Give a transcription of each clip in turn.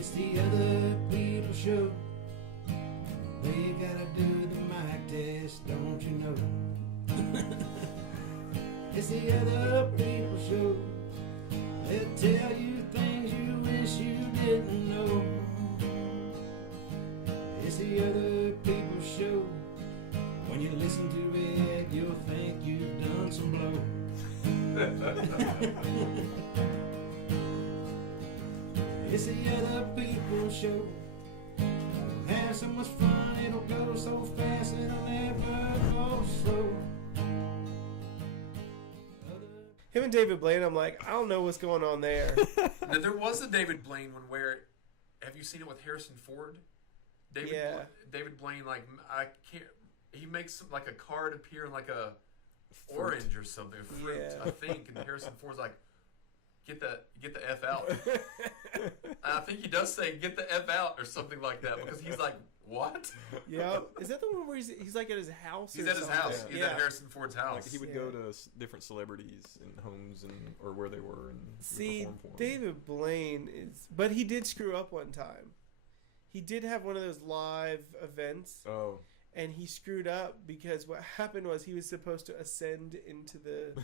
It's the other people show. They gotta do the mic test, don't you know? It's the other people show. They'll tell you things you wish you didn't know. It's the other people show. When you listen to it, you'll think you've done some blow. It's the other people show. We'll have so much fun, it'll go so fast, it'll never go slow. Him and David Blaine, I'm like, I don't know what's going on there. Now, there was a David Blaine one where, have you seen it with Harrison Ford? David Blaine, like, I can't, he makes like a card appear in like a orange or something, a fruit, I think, and Harrison Ford's like, get the F out. I think he does say get the F out or something like that, because he's like, what? Yeah. Is that the one where he's like at his house? He's at his house. He's at Harrison Ford's house. Like he would go to different celebrities and homes or where they were and perform for them. David Blaine is, but he did screw up one time. He did have one of those live events. Oh. And he screwed up because what happened was he was supposed to ascend into the...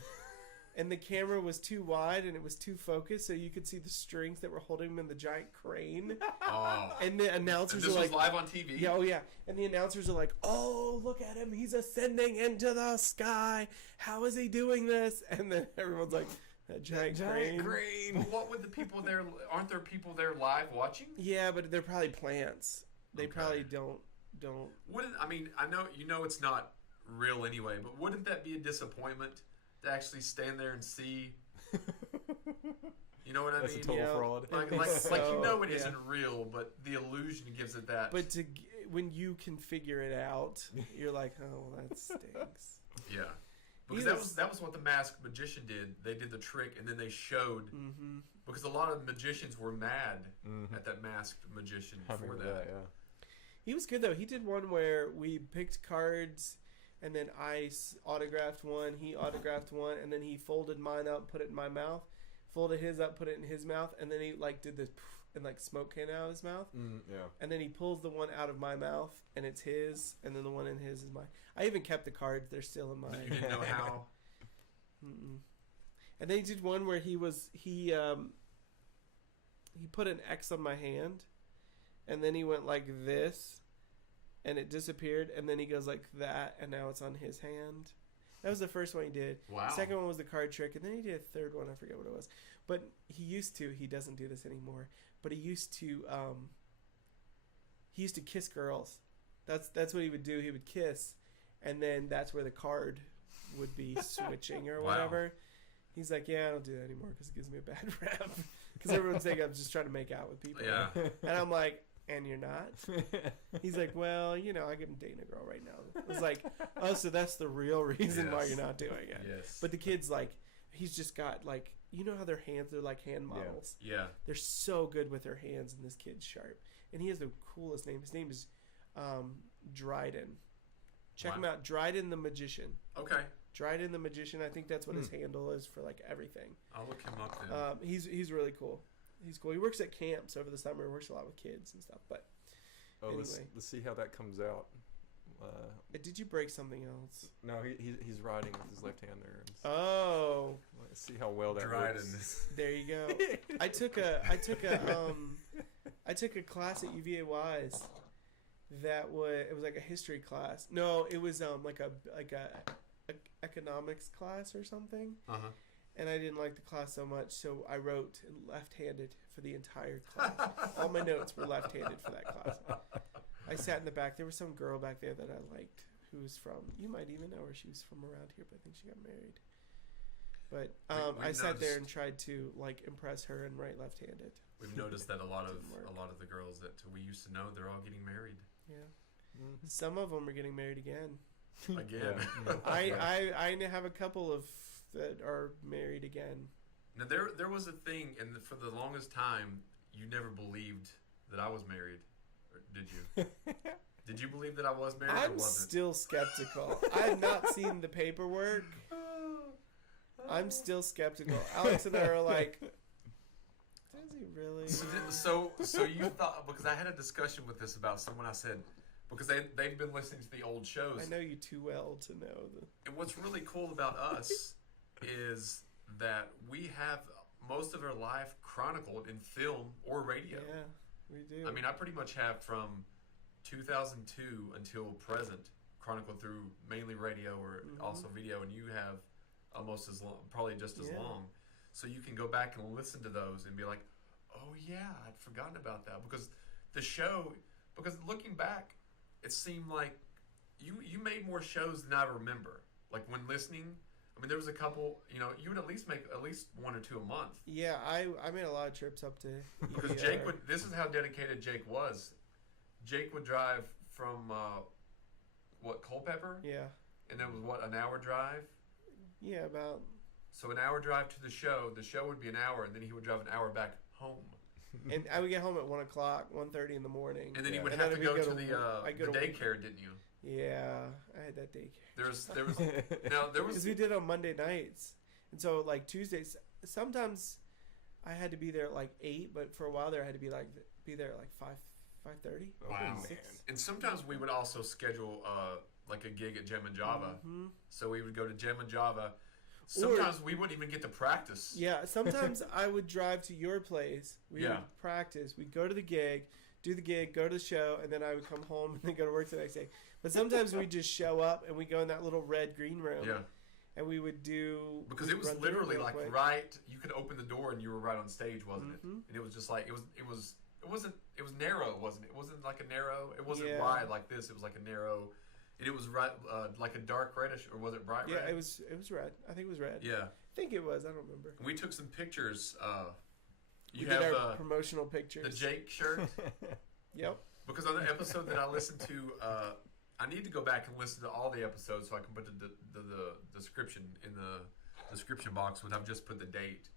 And the camera was too wide and it was too focused, so you could see the strings that were holding him in the giant crane. Oh. And the announcers and this are like... was live on TV? Yeah, oh yeah. And the announcers are like, oh, look at him. He's ascending into the sky. How is he doing this? And then everyone's like, that giant crane. Well, what would the people there... Aren't there people there live watching? Yeah, but they're probably plants. They probably don't... Wouldn't... I mean, I know... You know it's not real anyway, but wouldn't that be a disappointment? To actually stand there and see, you know what I mean? That's a total fraud. Like you know it isn't real, but the illusion gives it that. But when you can figure it out, you're like, oh, that stinks. Yeah, because that was what the Masked Magician did. They did the trick and then they showed, because a lot of magicians were mad at that Masked Magician for that. Yeah. He was good though. He did one where we picked cards. And then I autographed one, he autographed one, and then he folded mine up, put it in my mouth, folded his up, put it in his mouth, and then he like did this and like smoke came out of his mouth. Yeah. And then he pulls the one out of my mouth, and it's his, and then the one in his is mine. I even kept the cards; they're still in mine. You didn't know how. And then he did one where he put an X on my hand, and then he went like this. And it disappeared, and then he goes like that, and now it's on his hand. That was the first one he did. Wow. Second one was the card trick, and then he did a third one. I forget what it was. But he doesn't do this anymore, but he used to kiss girls. That's what he would do. He would kiss, and then that's where the card would be switching or whatever. He's like, yeah, I don't do that anymore because it gives me a bad rap. Because everyone's thinking I'm just trying to make out with people. Yeah. And I'm like... And you're not? He's like, well, you know, I'm dating a girl right now. I was like, oh, so that's the real reason why you're not doing it. Yes. But the kid's like, he's just got like, you know how their hands are like hand models? Yeah. They're so good with their hands, and this kid's sharp. And he has the coolest name. His name is Dryden. Check him out, Dryden the Magician. Okay. Dryden the Magician. I think that's what his handle is for like everything. I'll look him up then. He's really cool. He's cool. He works at camps over the summer. He works a lot with kids and stuff. But anyway. Let's see how that comes out. Did you break something else? No, he's writing with his left hand there. Oh. Let's see how well that Dryden. works. There you go. I took a class at UVA-Wise it was like a history class. No, it was like a economics class or something. Uh-huh. And I didn't like the class so much, so I wrote left-handed for the entire class. All my notes were left-handed for that class. I sat in the back. There was some girl back there that I liked who was from, you might even know her. She was from around here, but I think she got married. But I sat there and tried to like impress her and write left-handed. We've noticed that a lot of the girls that we used to know, they're all getting married. Yeah. Some of them are getting married again. Again. I have a couple of that are married again. Now there was a thing, and for the longest time, you never believed that I was married, or did you? Did you believe that I was married? I'm or wasn't? Still skeptical. I have not seen the paperwork. I'm still skeptical. Alex and I are like, is he really? So you thought, because I had a discussion with this about someone, I said, because they've been listening to the old shows. I know you too well to know the. And what's really cool about us is that we have most of our life chronicled in film or radio. Yeah, we do. I mean, I pretty much have from 2002 until present chronicled through mainly radio or also video, and you have almost as long, probably just as long. So you can go back and listen to those and be like, oh yeah, I'd forgotten about that. Because the show, because looking back, it seemed like you made more shows than I remember. Like when listening, I mean, there was a couple, you would at least make at least one or two a month. Yeah, I made a lot of trips up to Because Jake would, this is how dedicated Jake was. Jake would drive from, Culpeper? Yeah. And then was an hour drive? Yeah, about. So an hour drive to the show would be an hour, and then he would drive an hour back home. And I would get home at 1 o'clock, 1:30 in the morning. And then he would have to go to the daycare, didn't you? Yeah, I had that daycare. There was Because we did it on Monday nights, and so like Tuesdays. Sometimes I had to be there at like 8, but for a while there I had to be there at like 5:30. Wow. 6. And sometimes we would also schedule like a gig at Gem and Java. So we would go to Gem and Java. Sometimes we wouldn't even get to practice. Yeah, sometimes I would drive to your place. We would practice. We'd go to the gig, do the gig, go to the show, and then I would come home and then go to work the next day. But sometimes we'd just show up and we'd go in that little red green room. Yeah. And we would do... Because it was literally like you could open the door and you were right on stage, wasn't it? And it was just like, it was narrow, wasn't it? It wasn't like a narrow, it wasn't wide like this, it was like a narrow... And it was right, like a dark reddish, or was it bright red? Yeah, it was red. I think it was red. Yeah. I think it was. I don't remember. We took some pictures. We did our promotional pictures. The Jake shirt. Yep. Because on the episode that I listened to, I need to go back and listen to all the episodes so I can put the description in the description box when I've just put the date.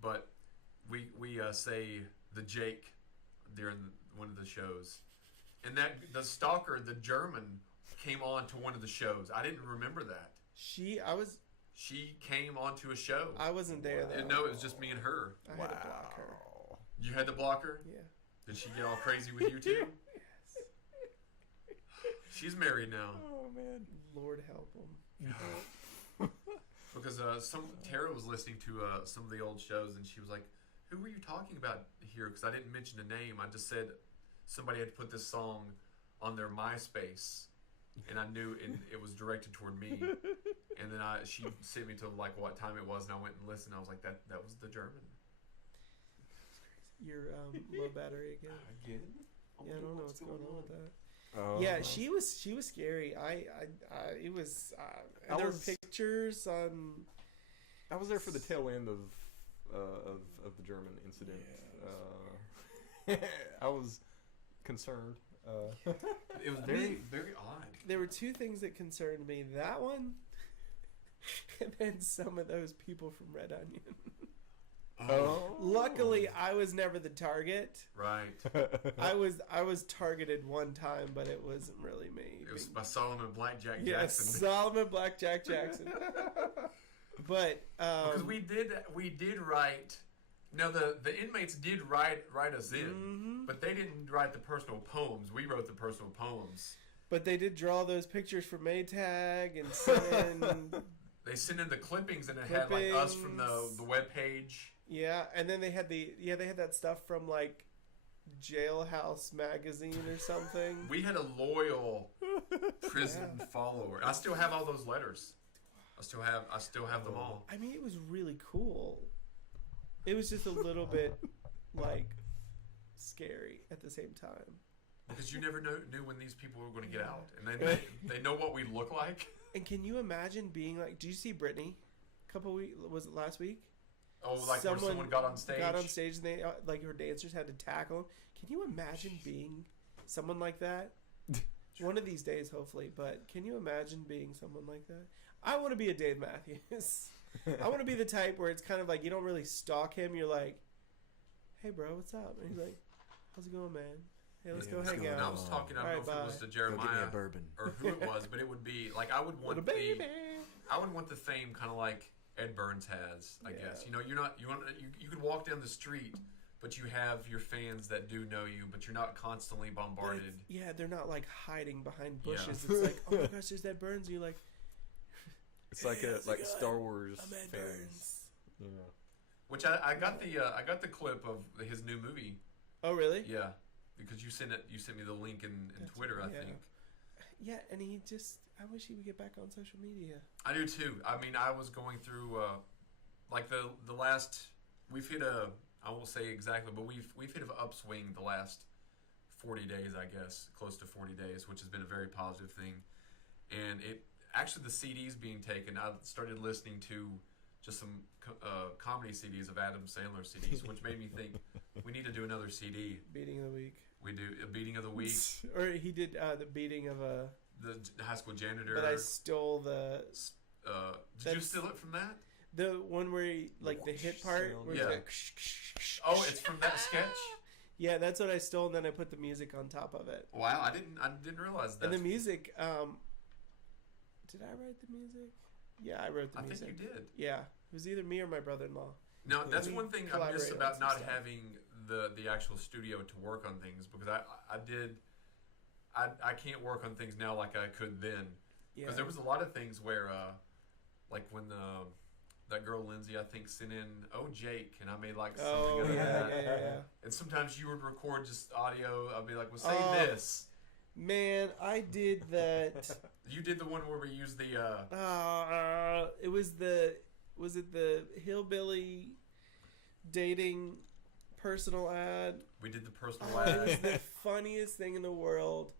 But we say the Jake during one of the shows. And that the stalker, the German, came on to one of the shows. I didn't remember that. She came onto a show. I wasn't there though. No, it was just me and her. I had to block her. You had to block her? Yeah. Did she get all crazy with you too? Yes. She's married now. Oh man, Lord help him. Because Tara was listening to some of the old shows and she was like, "Who were you talking about here?" Because I didn't mention a name. I just said somebody had put this song on their MySpace. And I knew it was directed toward me. And then she sent me to like what time it was, and I went and listened. I was like, that was the German. You're low battery again. Again? Yeah, I don't know what's going on with that. Oh, yeah, she was scary. It was. There were pictures on. I was there for the tail end of the German incident. Yes. I was concerned. It was very, very odd. There were two things that concerned me. That one, and then some of those people from Red Onion. Oh. Luckily, I was never the target. Right. I was targeted one time, but it wasn't really me. It was by Solomon Blackjack Jackson. Jackson. Solomon Blackjack Jackson. But because we did write. Now the inmates did write us in, but they didn't write the personal poems. We wrote the personal poems. But they did draw those pictures for Maytag and send in. They sent in the clippings, and it had like us from the web page. Yeah, and then they had that stuff from like Jailhouse magazine or something. We had a loyal prison follower. I still have all those letters. I still have them all. I mean, it was really cool. It was just a little bit like scary at the same time. Because you never knew when these people were going to get out, and they know what we look like. And can you imagine being like? Did you see Brittany? A couple weeks, was it last week? Oh, like where someone got on stage. Got on stage, and they like her dancers had to tackle him. Can you imagine being someone like that? One of these days, hopefully. But can you imagine being someone like that? I want to be a Dave Matthews. I want to be the type where it's kind of like you don't really stalk him. You're like, "Hey, bro, what's up?" And he's like, "How's it going, man? Hey, let's go hang out." And I was talking. I don't know if it was to Jeremiah or who it was, but it would be like I would want the fame kind of like Ed Burns has. I guess you could walk down the street but you have your fans that do know you, but you're not constantly bombarded. Yeah, they're not like hiding behind bushes. Yeah. It's like, oh my gosh, there's that Burns. And you're like, It's like "Hey, a how's it like going? Star Wars I'm Ed fans. Burns." You know. Which I got the clip of his new movie. Oh really? Yeah, because you sent me the link in That's- Twitter, I yeah. think. Yeah, and I wish he would get back on social media. I do too. I mean, I was going through like the last, we've hit a, I won't say exactly, but we've hit an upswing the last 40 days, I guess, close to 40 days, which has been a very positive thing. And it actually, the CDs being taken, I started listening to just some comedy CDs of Adam Sandler CDs, which made me think we need to do another CD. Beating of the week. We do a beating of the week, Or he did the beating of a. the high school janitor. But I stole the Did you steal it from that? the one where he, like the hit part. Where Yeah. he's like, Oh, it's from that sketch. yeah, that's what I stole, and then I put the music on top of it. Wow, I didn't realize that. And the music, did I write the music? Yeah, I wrote the I music. think you did. Yeah, it was either me or my brother-in-law. Now that's We one thing I miss collaborated on about some not stuff. having the actual studio to work on things, because I can't work on things now like I could then, Yeah, because there was a lot of things where like when that girl Lindsay, I think, sent in Jake, and I made like something Oh out of yeah, that. yeah. And sometimes you would record just audio. I'd be like, well, say Oh. this. Man, I did that. You did the one where we used the It was it the hillbilly dating personal ad? we did the personal It ad. was the funniest thing in the world.